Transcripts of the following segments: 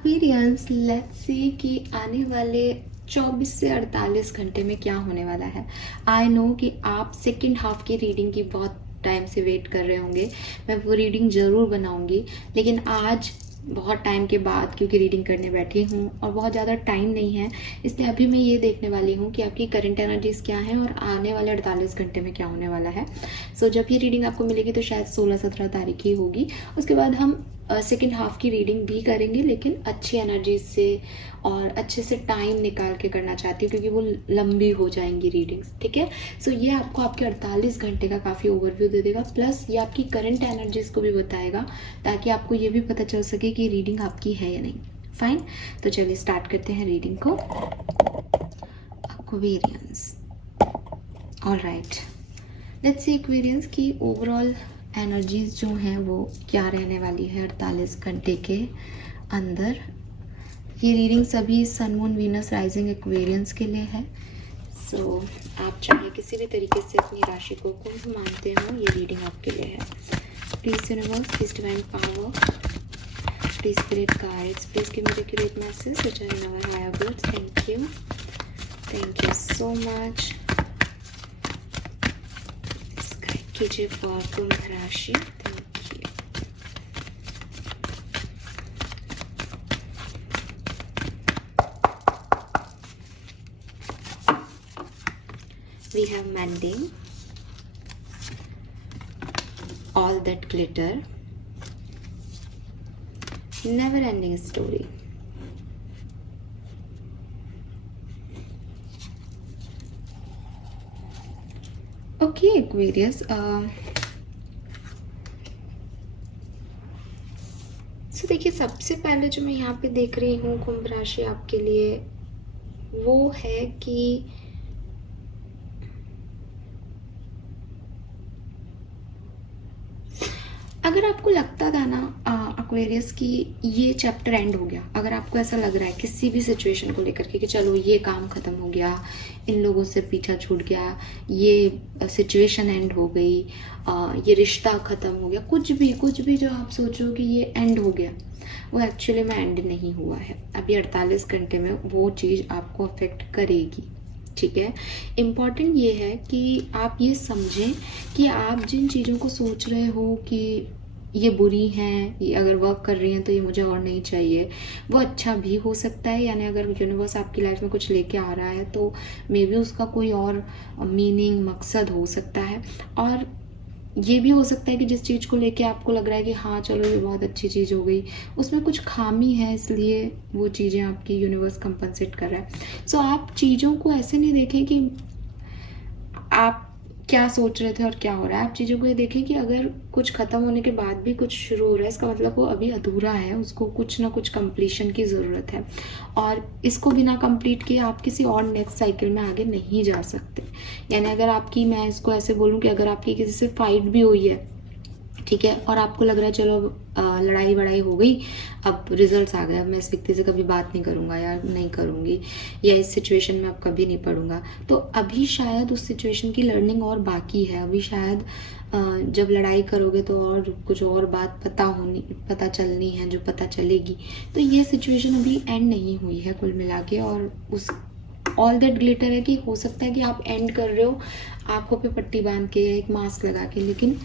Experience let's see कि आने वाले 24 से 48 घंटे में क्या होने वाला है। आई नो कि आप सेकेंड हाफ की रीडिंग की बहुत टाइम से वेट कर रहे होंगे। मैं वो रीडिंग ज़रूर बनाऊंगी, लेकिन आज बहुत टाइम के बाद क्योंकि रीडिंग करने बैठी हूँ और बहुत ज़्यादा टाइम नहीं है, इसलिए अभी मैं ये देखने वाली हूँ कि आपकी करंट एनर्जीज़ क्या हैं और आने वाले 48 घंटे में क्या होने वाला है। सो जब ये रीडिंग आपको मिलेगी तो शायद 16-17 तारीख ही होगी। उसके बाद हम सेकेंड हाफ की रीडिंग भी करेंगे, लेकिन अच्छी एनर्जीज से और अच्छे से टाइम निकाल के करना चाहती हूँ क्योंकि वो लंबी हो जाएंगी रीडिंग्स। ठीक है, सो ये आपको आपके 48 घंटे का काफ़ी ओवरव्यू दे देगा, प्लस ये आपकी करंट एनर्जीज को भी बताएगा ताकि आपको ये भी पता चल सके कि रीडिंग आपकी है या नहीं। फाइन, तो चलिए स्टार्ट करते हैं रीडिंग को। Aquarians, alright, let's see Aquarians की ओवरऑल एनर्जीज जो हैं वो क्या रहने वाली है 48 घंटे के अंदर। ये रीडिंग सभी sun moon Venus rising Aquarians के लिए है। सो आप चाहे किसी भी तरीके से अपनी राशि को कुंभ मानते हो, ये रीडिंग आपके लिए है। Please universe, please divine power, please spirit guides, please give me the accurate message which I never have good. Thank you so much. कीजिए फॉर कुंभ राशि। Thank you. We have mending, all that glitter, never ending story. Okay Aquarius, so देखिए, सबसे पहले जो मैं यहाँ पे देख रही हूँ कुंभ राशि आपके लिए वो है कि अगर आपको लगता था ना एक्वेरियस कि ये चैप्टर एंड हो गया, अगर आपको ऐसा लग रहा है किसी भी सिचुएशन को लेकर के कि चलो ये काम खत्म हो गया, इन लोगों से पीछा छूट गया, ये सिचुएशन एंड हो गई, ये रिश्ता खत्म हो गया, कुछ भी जो आप सोचो कि ये एंड हो गया, वो एक्चुअली में एंड नहीं हुआ है। अभी 48 घंटे में वो चीज़ आपको अफेक्ट करेगी। ठीक है, इम्पॉर्टेंट ये है कि आप ये समझें कि आप जिन चीज़ों को सोच रहे हो कि ये बुरी हैं, ये अगर वर्क कर रही हैं तो ये मुझे और नहीं चाहिए, वो अच्छा भी हो सकता है। यानी अगर यूनिवर्स आपकी लाइफ में कुछ लेके आ रहा है तो मे बी उसका कोई और मीनिंग, मकसद हो सकता है। और ये भी हो सकता है कि जिस चीज़ को लेके आपको लग रहा है कि हाँ चलो ये बहुत अच्छी चीज़ हो गई, उसमें कुछ खामी है, इसलिए वो चीज़ें आपकी यूनिवर्स कंपनसेट कर रहा है। सो आप चीज़ों को ऐसे नहीं देखें कि आप क्या सोच रहे थे और क्या हो रहा है। आप चीज़ों को ये देखें कि अगर कुछ ख़त्म होने के बाद भी कुछ शुरू हो रहा है, इसका मतलब वो अभी अधूरा है, उसको कुछ ना कुछ कंप्लीशन की ज़रूरत है। और इसको बिना कंप्लीट किए आप किसी और नेक्स्ट साइकिल में आगे नहीं जा सकते। यानी अगर आपकी, मैं इसको ऐसे बोलूँ कि अगर आपकी किसी से फाइट भी हुई है, ठीक है, और आपको लग रहा है चलो लड़ाई वड़ाई हो गई, अब रिजल्ट्स आ गए, अब मैं इस व्यक्ति से कभी बात नहीं करूँगा या नहीं करूँगी, या इस सिचुएशन में अब कभी नहीं पढ़ूंगा, तो अभी शायद उस सिचुएशन की लर्निंग और बाकी है। अभी शायद जब लड़ाई करोगे तो और कुछ और बात पता चलनी है जो पता चलेगी। तो ये सिचुएशन अभी एंड नहीं हुई है कुल मिला के। और उस ऑल दैट ग्लिटर है कि हो सकता है कि आप एंड कर रहे हो आंखों पे पट्टी बांध के, एक मास्क लगा के, लेकिन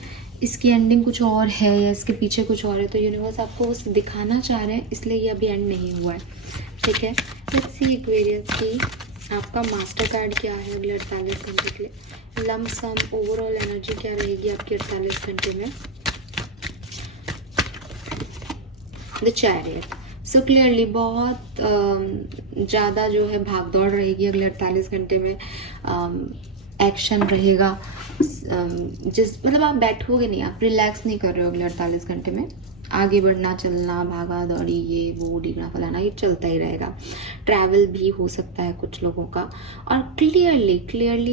इसकी एंडिंग कुछ और है या इसके पीछे कुछ और है। तो यूनिवर्स आपको बस दिखाना चाह रहे हैं, इसलिए ये अभी एंड नहीं हुआ है। ठीक है, लेट्स सी एक्वेरियस की आपका मास्टर कार्ड क्या है अगले 48 घंटे के लिए। लम सम ओवरऑल एनर्जी क्या रहेगी आपकी 48 घंटे में। द चैरियट, सो क्लियरली बहुत ज़्यादा जो है भाग दौड़ रहेगी अगले 48 घंटे में। एक्शन रहेगा, जिस मतलब आप बैठोगे नहीं, आप रिलैक्स नहीं कर रहे हो अगले 48 घंटे में। आगे बढ़ना, चलना, भागा दौड़ी, ये वो डीगना फलाना, ये चलता ही रहेगा। ट्रैवल भी हो सकता है कुछ लोगों का। और क्लियरली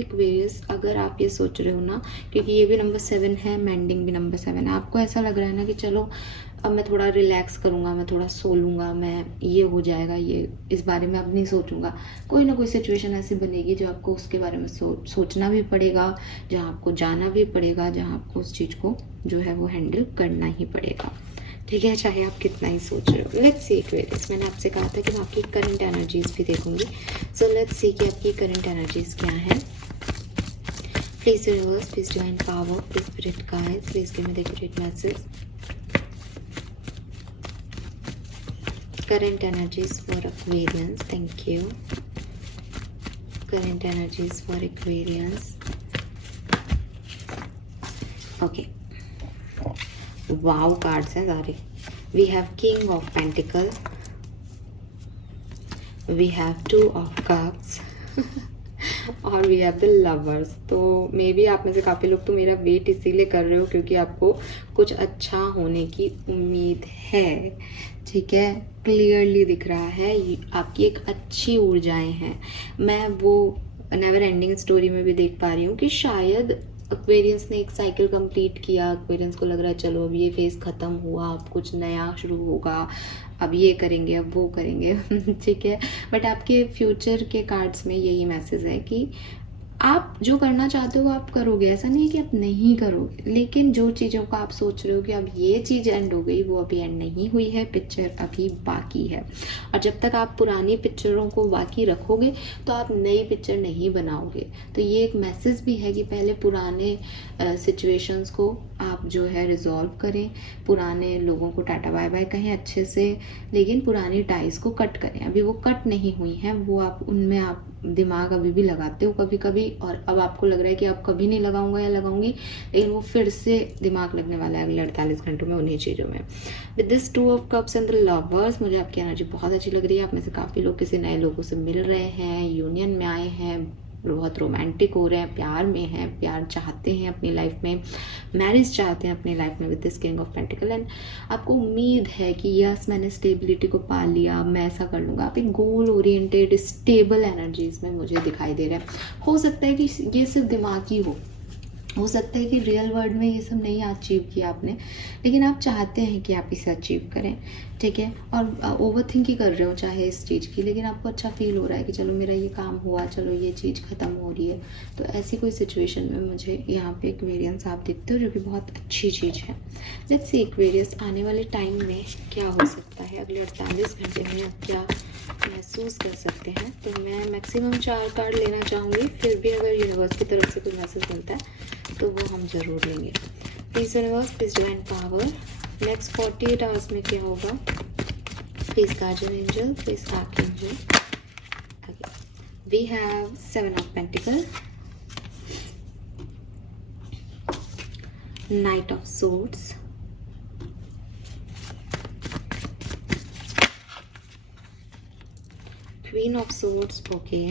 एक्वेरियस, अगर आप ये सोच रहे हो ना, क्योंकि ये भी नंबर 7 है, मेंडिंग भी नंबर 7 है, आपको ऐसा लग रहा है ना कि चलो अब मैं थोड़ा रिलैक्स करूँगा, मैं थोड़ा सो लूँगा, मैं ये हो जाएगा, ये इस बारे में अब नहीं सोचूंगा। कोई ना कोई सिचुएशन ऐसी बनेगी जो आपको उसके बारे में सोचना भी पड़ेगा, जहाँ आपको जाना भी पड़ेगा, जहाँ आपको उस चीज़ को जो है वो हैंडल करना ही पड़ेगा। ठीक है, चाहे आप कितना ही सोच रहे हो। लेट्स सी एक्वेरियस, मैंने आपसे कहा था कि मैं आपकी करंट एनर्जीज भी देखूंगी। सो लेट्स सी कि आपकी करंट एनर्जीज क्या है। Please universe, please divine power, please spirit guide, please give me the accurate message. Current energies for Aquarians, thank you. Current energies for Aquarians. Okay. Wow, cards हैं सारे. We have King of Pentacles. We have Two of Cups. और we have the lovers. तो may be आप में से काफ़ी लोग तो मेरा वेट इसीलिए कर रहे हो क्योंकि आपको कुछ अच्छा होने की उम्मीद है। ठीक है, क्लियरली दिख रहा है, आपकी एक अच्छी ऊर्जाएं हैं। मैं वो नेवर एंडिंग स्टोरी में भी देख पा रही हूँ कि शायद एक्वेरियंस ने एक साइकिल कंप्लीट किया, एक्वेरियंस को लग रहा है चलो अब ये फेज ख़त्म हुआ, अब कुछ नया शुरू होगा, अब ये करेंगे, अब वो करेंगे। ठीक है, बट आपके फ्यूचर के कार्ड्स में यही मैसेज है कि आप जो करना चाहते हो आप करोगे, ऐसा नहीं है कि आप नहीं करोगे, लेकिन जो चीज़ों का आप सोच रहे हो कि अब ये चीज़ एंड हो गई, वो अभी एंड नहीं हुई है, पिक्चर अभी बाकी है। और जब तक आप पुरानी पिक्चरों को बाकी रखोगे तो आप नई पिक्चर नहीं बनाओगे। तो ये एक मैसेज भी है कि पहले पुराने सिचुएशंस को आप जो है रिजॉल्व करें, पुराने लोगों को टाटा बाय बाय कहें अच्छे से, लेकिन पुरानी टाइज को कट करें। अभी वो कट नहीं हुई हैं, वो आप उनमें आप दिमाग अभी भी लगाते हो कभी कभी, और अब आपको लग रहा है कि अब कभी नहीं लगाऊंगा या लगाऊंगी, लेकिन वो फिर से दिमाग लगने वाला है अगले 48 घंटों में उन्हीं चीज़ों में। With this two of cups and the lovers, मुझे आपकी एनर्जी बहुत अच्छी लग रही है। आप में से काफ़ी लोग किसी नए लोगों से मिल रहे हैं, यूनियन में आए हैं, बहुत रोमांटिक हो रहे हैं, प्यार में हैं, प्यार चाहते हैं अपनी लाइफ में, मैरिज चाहते हैं अपनी लाइफ में with this king of pentacle. And आपको उम्मीद है कि यस मैंने स्टेबिलिटी को पा लिया, मैं ऐसा कर लूँगा। आप एक गोल ओरिएंटेड स्टेबल एनर्जीज में मुझे दिखाई दे रहा है। हो सकता है कि ये सिर्फ दिमागी हो सकता है कि रियल वर्ल्ड में ये सब नहीं अचीव किया आपने, लेकिन आप चाहते हैं कि आप इसे अचीव करें। ठीक है, और ओवर थिंक ही कर रहे हो चाहे इस चीज़ की, लेकिन आपको अच्छा फील हो रहा है कि चलो मेरा ये काम हुआ, चलो ये चीज़ ख़त्म हो रही है। तो ऐसी कोई सिचुएशन में मुझे यहाँ पे एक्वेरियंस आप दिखते हो, जो कि बहुत अच्छी चीज़ है। लेट्स सी एक्वेरियस, आने वाले टाइम में क्या हो सकता है, अगले 48 घंटे में आप क्या महसूस कर सकते हैं। तो मैं मैक्सिमम 4 कार्ड लेना चाहूँगी, फिर भी अगर यूनिवर्स की तरफ से कोई मैसेज मिलता है तो वो हम ज़रूर लेंगे। Please universe, please divine power, next 48 hours में क्या होगा। Please guardian angel, please archangel. We have 7 of pentacle, knight of swords, queen of swords, okay,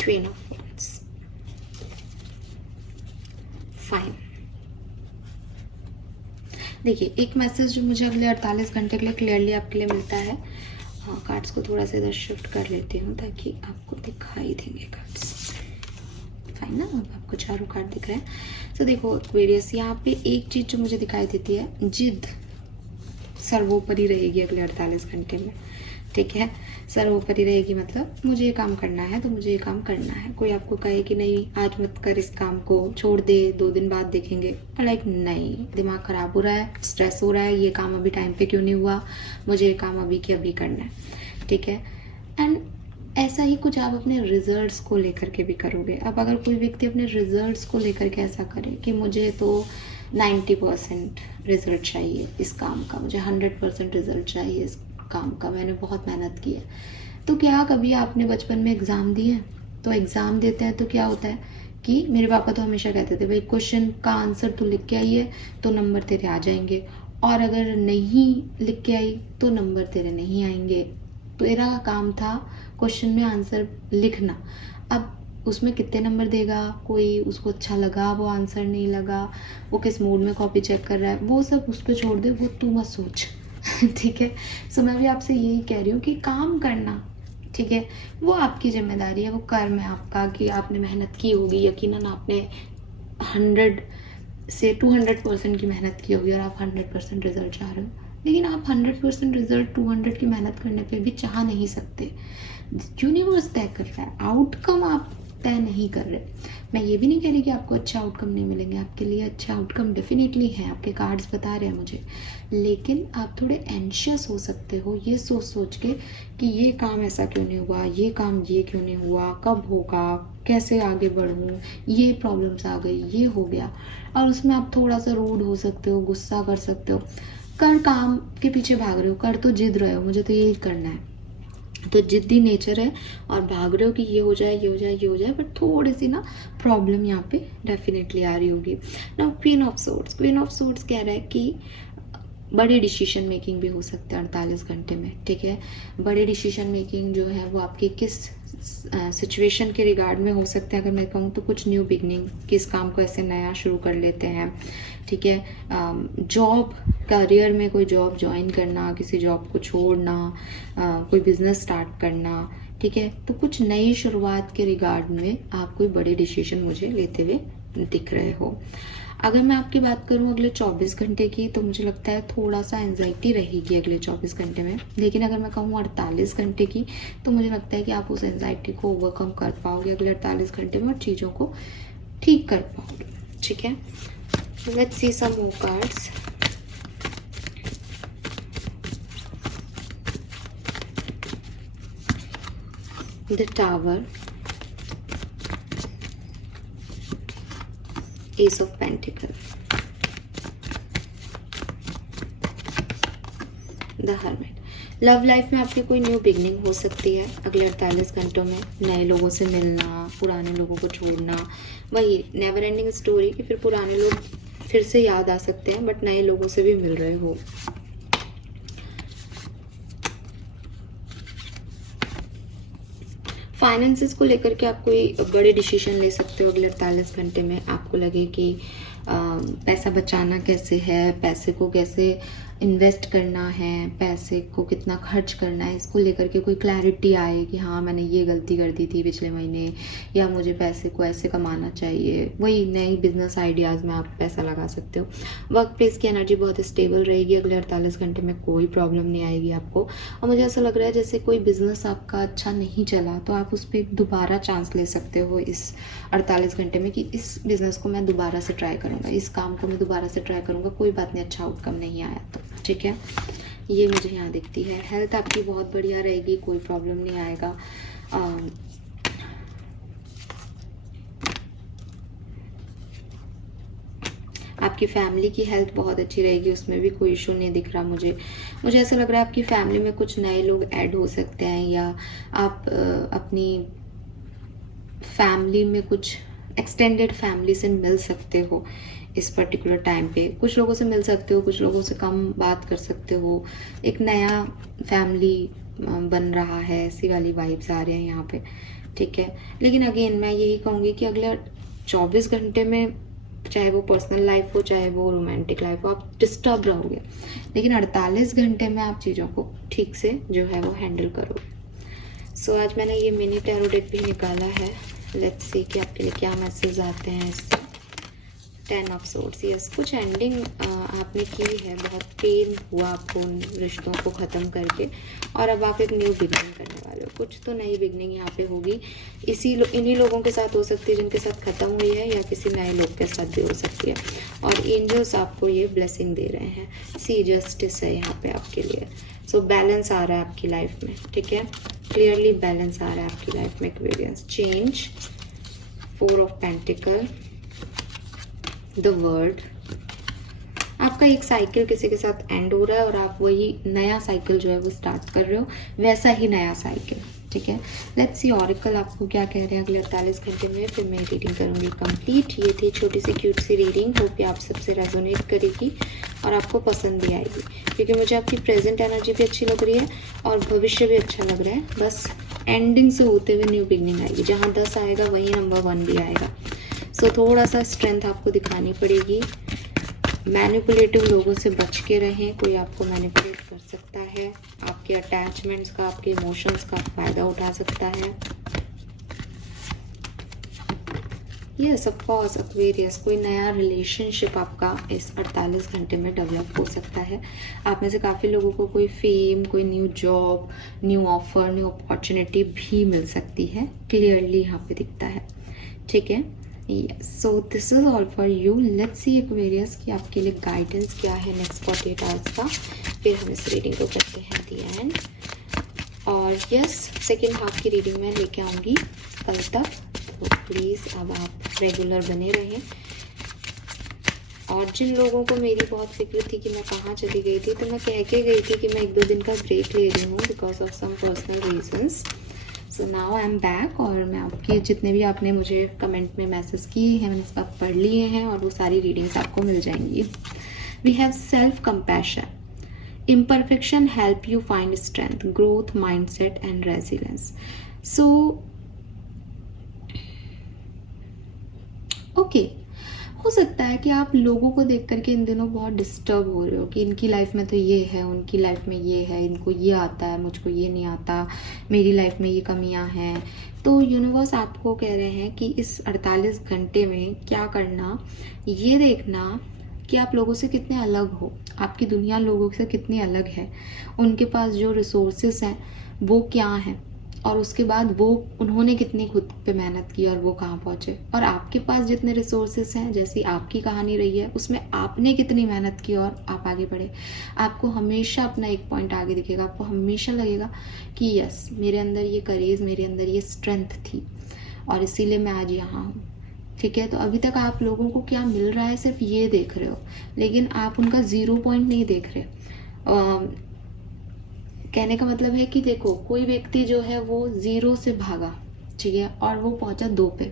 queen of wands, fine. देखिए, एक मैसेज जो मुझे अगले 48 घंटे के लिए क्लियरली आपके लिए मिलता है। हाँ, कार्ड्स को थोड़ा सा इधर शिफ्ट कर लेती हूँ ताकि आपको दिखाई देंगे कार्ड्स। फाइन ना, अब आपको चारों कार्ड दिख रहे हैं। तो देखो एक्वेरियस, यहाँ पे एक चीज़ जो मुझे दिखाई देती है, जिद सर्वोपरि रहेगी अगले 48 घंटे में। ठीक है, सर्वोपरि रहेगी मतलब मुझे ये काम करना है तो मुझे ये काम करना है। कोई आपको कहे कि नहीं आज मत कर, इस काम को छोड़ दे, 2 दिन बाद देखेंगे, लाइक नहीं, दिमाग खराब हो रहा है, स्ट्रेस हो रहा है, ये काम अभी टाइम पे क्यों नहीं हुआ, मुझे ये काम अभी के अभी करना है। ठीक है, एंड ऐसा ही कुछ आप अपने रिजल्ट्स को लेकर के भी करोगे। अब अगर कोई व्यक्ति अपने रिजल्ट्स को लेकर के ऐसा करे कि मुझे तो 90% रिजल्ट चाहिए इस काम का, मुझे 100% रिजल्ट चाहिए इस काम का, मैंने बहुत मेहनत की है। तो क्या कभी आपने बचपन में एग्ज़ाम दिए हैं? तो एग्ज़ाम देते हैं तो क्या होता है कि मेरे पापा तो हमेशा कहते थे भाई क्वेश्चन का आंसर तू लिख के आई है तो नंबर तेरे आ जाएंगे, और अगर नहीं लिख के आई तो नंबर तेरे नहीं आएंगे। तेरा काम था क्वेश्चन में आंसर लिखना। अब उसमें कितने नंबर देगा, कोई उसको अच्छा लगा वो आंसर, नहीं लगा, वो किस मूड में कॉपी चेक कर रहा है, वो सब उस पर छोड़ दे, वो तू मत सोच। ठीक है, सो मैं भी आपसे यही कह रही हूँ कि काम करना, ठीक है, वो आपकी जिम्मेदारी है, वो कर्म है आपका कि आपने मेहनत की होगी, यकीनन आपने 100 से 200% की मेहनत की होगी और आप 100% रिजल्ट चाह रहे हो, लेकिन आप 100% रिजल्ट 200 की मेहनत करने पे भी चाह नहीं सकते। यूनिवर्स तय कर रहा है, आउटकम आप तय नहीं कर रहे। मैं ये भी नहीं कह रही कि आपको अच्छे आउटकम नहीं मिलेंगे, आपके लिए अच्छे आउटकम डेफिनेटली हैं, आपके कार्ड्स बता रहे हैं मुझे, लेकिन आप थोड़े एंशियस हो सकते हो ये सोच सोच के कि ये काम ऐसा क्यों नहीं हुआ, ये काम ये क्यों नहीं हुआ, कब होगा, कैसे आगे बढ़ूँ, ये प्रॉब्लम्स आ गई, ये हो गया, और उसमें आप थोड़ा सा रूड हो सकते हो, गुस्सा कर सकते हो। कर काम के पीछे भाग रहे हो, कर तो जिद रहे हो, मुझे तो यही करना है, तो जिद्दी नेचर है और भाग रहे हो कि ये हो जाए, ये हो जाए, ये हो जाए, बट थोड़ी सी ना प्रॉब्लम यहाँ पे डेफिनेटली आ रही होगी ना। Queen of swords, queen of swords कह रहा है कि बड़ी डिसीजन मेकिंग भी हो सकता है 48 घंटे में, ठीक है। बड़ी डिसीजन मेकिंग जो है वो आपके किस सिचुएशन के रिगार्ड में हो सकते हैं, अगर मैं कहूँ तो कुछ न्यू बिगनिंग, किस काम को ऐसे नया शुरू कर लेते हैं, ठीक है। जॉब, करियर में कोई जॉब ज्वाइन करना, किसी जॉब को छोड़ना, कोई बिजनेस स्टार्ट करना, ठीक है। तो कुछ नई शुरुआत के रिगार्ड में आप कोई बड़े डिसीजन मुझे लेते हुए दिख रहे हो। अगर मैं आपकी बात करूं अगले 24 घंटे की, तो मुझे लगता है थोड़ा सा एंजाइटी रहेगी अगले 24 घंटे में, लेकिन अगर मैं कहूँ 48 घंटे की, तो मुझे लगता है कि आप उस एंजाइटी को ओवरकम कर पाओगे अगले 48 घंटे में और चीज़ों को ठीक कर पाओगे, ठीक है। Let's see some more cards. The tower, ace of pentacle, the hermit. Love life में आपकी कोई न्यू बिगनिंग हो सकती है अगले 48 घंटों में, नए लोगों से मिलना, पुराने लोगों को छोड़ना, वही नेवर एंडिंग स्टोरी कि फिर पुराने लोग फिर से याद आ सकते हैं, बट नए लोगों से भी मिल रहे हो। फाइनेंसेस को लेकर के आप कोई बड़े डिसीजन ले सकते हो अगले 48 घंटे में। आपको लगे कि पैसा बचाना कैसे है, पैसे को कैसे इन्वेस्ट करना है, पैसे को कितना खर्च करना है, इसको लेकर के कोई क्लैरिटी आए कि हाँ मैंने ये गलती कर दी थी पिछले महीने, या मुझे पैसे को ऐसे कमाना चाहिए। वही नई बिजनेस आइडियाज़ में आप पैसा लगा सकते हो। वर्क प्लेस की एनर्जी बहुत स्टेबल रहेगी अगले 48 घंटे में, कोई प्रॉब्लम नहीं आएगी आपको। और मुझे ऐसा लग रहा है जैसे कोई बिजनेस आपका अच्छा नहीं चला तो आप उस पर दोबारा चांस ले सकते हो इस 48 घंटे में, कि इस बिजनेस को मैं दोबारा से ट्राई करूँगा, इस काम को मैं दोबारा से ट्राई करूँगा, कोई बात नहीं अच्छा आउटकम नहीं आया तो, ठीक है। ये मुझे यहाँ दिखती है। हेल्थ आपकी बहुत बढ़िया रहेगी, कोई प्रॉब्लम नहीं आएगा। आपकी फैमिली की हेल्थ बहुत अच्छी रहेगी, उसमें भी कोई इशू नहीं दिख रहा मुझे। मुझे ऐसा लग रहा है आपकी फैमिली में कुछ नए लोग ऐड हो सकते हैं, या आप अपनी फैमिली में कुछ एक्सटेंडेड फैमिली से मिल सकते हो इस पर्टिकुलर टाइम पे। कुछ लोगों से मिल सकते हो, कुछ लोगों से कम बात कर सकते हो, एक नया फैमिली बन रहा है, ऐसी वाली वाइब्स आ रहे हैं यहाँ पे, ठीक है। लेकिन अगेन मैं यही कहूँगी कि अगले 24 घंटे में, चाहे वो पर्सनल लाइफ हो चाहे वो रोमांटिक लाइफ हो, आप डिस्टर्ब रहोगे, लेकिन 48 घंटे में आप चीज़ों को ठीक से जो है वो हैंडल करोगे। सो आज मैंने ये मिनी टैरो डेक भी निकाला है। लेट्स सी कि आपके लिए क्या मैसेज आते हैं इससे। 10 ऑफ सोर्ड्स, यस, कुछ एंडिंग आपने की है, बहुत पेन हुआ आपको उन रिश्तों को ख़त्म करके, और अब आप एक न्यू बिगनिंग करने वाले हो। कुछ तो नई बिगनिंग यहाँ पे होगी, इन्हीं लोगों के साथ हो सकती है जिनके साथ ख़त्म हुई है, या किसी नए लोग के साथ भी हो सकती है। और एंजल्स आपको ये ब्लेसिंग दे रहे हैं। सी जस्टिस है यहाँ पे आपके लिए। सो बैलेंस आ रहा है आपकी लाइफ में, ठीक है, क्लियरली बैलेंस आ रहा है आपकी लाइफ में। Aquarius, change, 4 of pentacle, the word. आपका एक साइकिल किसी के साथ एंड हो रहा है और आप वही नया साइकिल जो है वो स्टार्ट कर रहे हो, वैसा ही नया साइकिल, ठीक है। लेट्स सी ऑरिकल आपको क्या कह रहे हैं अगले 48 घंटे में, फिर मैं रीडिंग करूंगी कंप्लीट। ये थी छोटी सी क्यूट सी रीडिंग, होप कि आप सबसे रेजोनेट करेगी और आपको पसंद भी आएगी, क्योंकि मुझे आपकी प्रेजेंट एनर्जी भी अच्छी लग रही है और भविष्य भी अच्छा लग रहा है। बस एंडिंग से होते हुए न्यू बिगनिंग आएगी, जहाँ 10 आएगा वहीं नंबर 1 भी आएगा। सो थोड़ा सा स्ट्रेंथ आपको दिखानी पड़ेगी। मैनिपुलेटिव लोगों से बच के रहें, कोई आपको मैनिपुलेट कर सकता है, आपके अटैचमेंट्स का, आपके इमोशंस का फ़ायदा उठा सकता है। यस ऑफ कोर्स एक्वेरियस, कोई नया रिलेशनशिप आपका इस 48 घंटे में डेवलप हो सकता है। आप में से काफ़ी लोगों को कोई फेम, कोई new job, new offer, new opportunity भी मिल सकती है, क्लियरली यहाँ पे दिखता है। ठीक है, yes, so this is all for you. Let's see Aquarius कि आपके लिए गाइडेंस क्या है नेक्स्ट 48 आवर्स का, फिर हम इस रीडिंग को करते हैं दी एंड। और यस, सेकेंड हाफ की रीडिंग में लेके आऊँगी कल तक, तो प्लीज़ अब आप रेगुलर बने रहें। और जिन लोगों को मेरी बहुत फिक्र थी कि मैं कहाँ चली गई थी, तो मैं कह के गई थी कि मैं 1-2 दिन का ब्रेक ले रही हूँ because of some personal reasons. So now I am back, और मैं आपके जितने भी आपने मुझे कमेंट में मैसेज किए हैं मैंने सब पढ़ लिए हैं, और वो सारी रीडिंग्स आपको मिल जाएंगी। We have self compassion, imperfection help you find strength, growth, mindset and resilience. So okay, हो सकता है कि आप लोगों को देख करके इन दिनों बहुत डिस्टर्ब हो रहे हो कि इनकी लाइफ में तो ये है, उनकी लाइफ में ये है, इनको ये आता है, मुझको ये नहीं आता, मेरी लाइफ में ये कमियां हैं। तो यूनिवर्स आपको कह रहे हैं कि इस 48 घंटे में क्या करना, ये देखना कि आप लोगों से कितने अलग हो, आपकी दुनिया लोगों से कितनी अलग है, उनके पास जो रिसोर्सेस हैं वो क्या हैं, और उसके बाद वो उन्होंने कितनी खुद पे मेहनत की और वो कहाँ पहुँचे, और आपके पास जितने रिसोर्सेस हैं, जैसी आपकी कहानी रही है, उसमें आपने कितनी मेहनत की और आप आगे बढ़े। आपको हमेशा अपना एक पॉइंट आगे दिखेगा, आपको हमेशा लगेगा कि यस, मेरे अंदर ये करेज, मेरे अंदर ये स्ट्रेंथ थी और इसीलिए मैं आज यहाँ हूँ। ठीक है, तो अभी तक आप लोगों को क्या मिल रहा है सिर्फ ये देख रहे हो, लेकिन आप उनका 0 पॉइंट नहीं देख रहे। कहने का मतलब है कि देखो, कोई व्यक्ति जो है वो 0 से भागा, ठीक है, और वो पहुंचा 2 पे,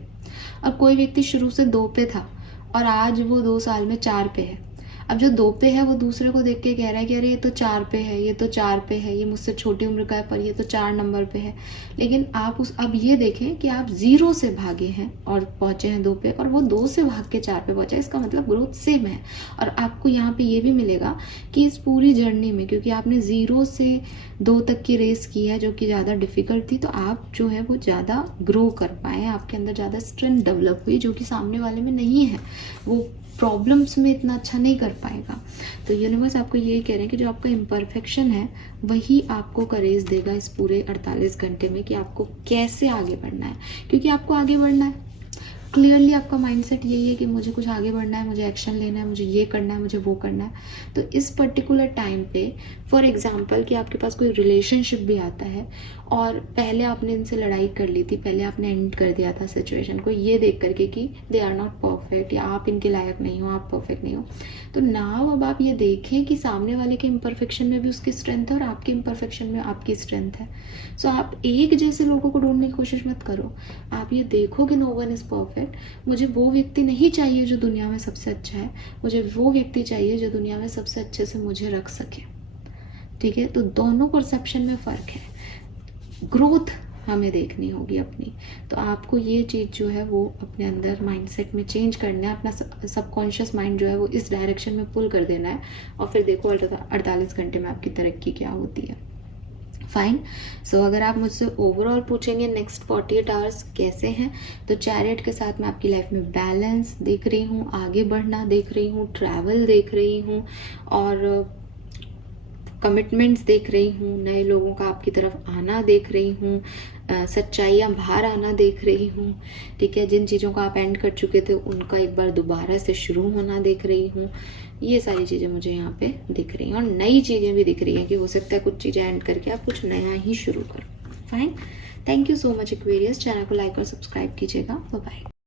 और कोई व्यक्ति शुरू से 2 पे था और आज वो 2 साल में 4 पे है। अब जो 2 पे है वो दूसरे को देख के कह रहा है कि अरे ये तो 4 पे है, ये तो 4 पे है, ये मुझसे छोटी उम्र का है पर ये तो 4 नंबर पे है। लेकिन आप अब ये देखें कि आप 0 से भागे हैं और पहुंचे हैं 2 पे, और वो 2 से भाग के 4 पे पहुंचा है, इसका मतलब ग्रोथ सेम है। और आपको यहाँ पे ये भी मिलेगा कि इस पूरी जर्नी में, क्योंकि आपने 0 से 2 तक की रेस की है जो कि ज़्यादा डिफिकल्ट थी, तो आप जो है वो ज़्यादा ग्रो कर पाए, आपके अंदर ज़्यादा स्ट्रेंथ डेवलप हुई जो कि सामने वाले में नहीं है, वो प्रॉब्लम्स में इतना अच्छा नहीं कर पाएगा। तो यूनिवर्स आपको यही कह रहे हैं कि जो आपका इम्परफेक्शन है वही आपको करेज देगा इस पूरे 48 घंटे में कि आपको कैसे आगे बढ़ना है, क्योंकि आपको आगे बढ़ना है। क्लियरली आपका माइंडसेट यही है कि मुझे कुछ आगे बढ़ना है, मुझे एक्शन लेना है, मुझे ये करना है, मुझे वो करना है। तो इस पर्टिकुलर टाइम पे फॉर एग्जांपल कि आपके पास कोई रिलेशनशिप भी आता है और पहले आपने इनसे लड़ाई कर ली थी, पहले आपने एंड कर दिया था सिचुएशन को ये देख करके कि दे आर नॉट परफेक्ट, या आप इनके लायक नहीं हो, आप परफेक्ट नहीं हो। तो नाउ अब आप ये देखें कि सामने वाले के इम्परफेक्शन में भी उसकी स्ट्रेंथ है और आपके इम्परफेक्शन में आपकी स्ट्रेंथ है। सो आप एक जैसे लोगों को ढूंढने की कोशिश मत करो, आप ये देखो कि नो वन इज़ परफेक्ट। मुझे वो व्यक्ति नहीं चाहिए जो दुनिया में सबसे अच्छा है, मुझे वो व्यक्ति चाहिए जो दुनिया में सबसे अच्छे से मुझे रख सके। ठीक है, तो दोनों परसेप्शन में फ़र्क है, ग्रोथ हमें देखनी होगी अपनी। तो आपको ये चीज़ जो है वो अपने अंदर माइंडसेट में चेंज करना है, अपना सबकॉन्शियस माइंड जो है वो इस डायरेक्शन में पुल कर देना है, और फिर देखो 48 घंटे में आपकी तरक्की क्या होती है। फाइन। सो अगर आप मुझसे ओवरऑल पूछेंगे नेक्स्ट 48 आवर्स कैसे हैं, तो चैरियट के साथ मैं आपकी लाइफ में बैलेंस देख रही हूँ, आगे बढ़ना देख रही हूँ, ट्रैवल देख रही हूँ, और कमिटमेंट्स देख रही हूँ, नए लोगों का आपकी तरफ आना देख रही हूँ, सच्चाइयाँ बाहर आना देख रही हूँ। ठीक है, जिन चीज़ों को आप एंड कर चुके थे उनका एक बार दोबारा से शुरू होना देख रही हूँ। ये सारी चीज़ें मुझे यहाँ पे दिख रही हैं, और नई चीज़ें भी दिख रही हैं कि हो सकता है कुछ चीज़ें एंड करके आप कुछ नया ही शुरू करो। Fine, thank you so much Aquarius. Channel को लाइक और सब्सक्राइब कीजिएगा। Bye bye.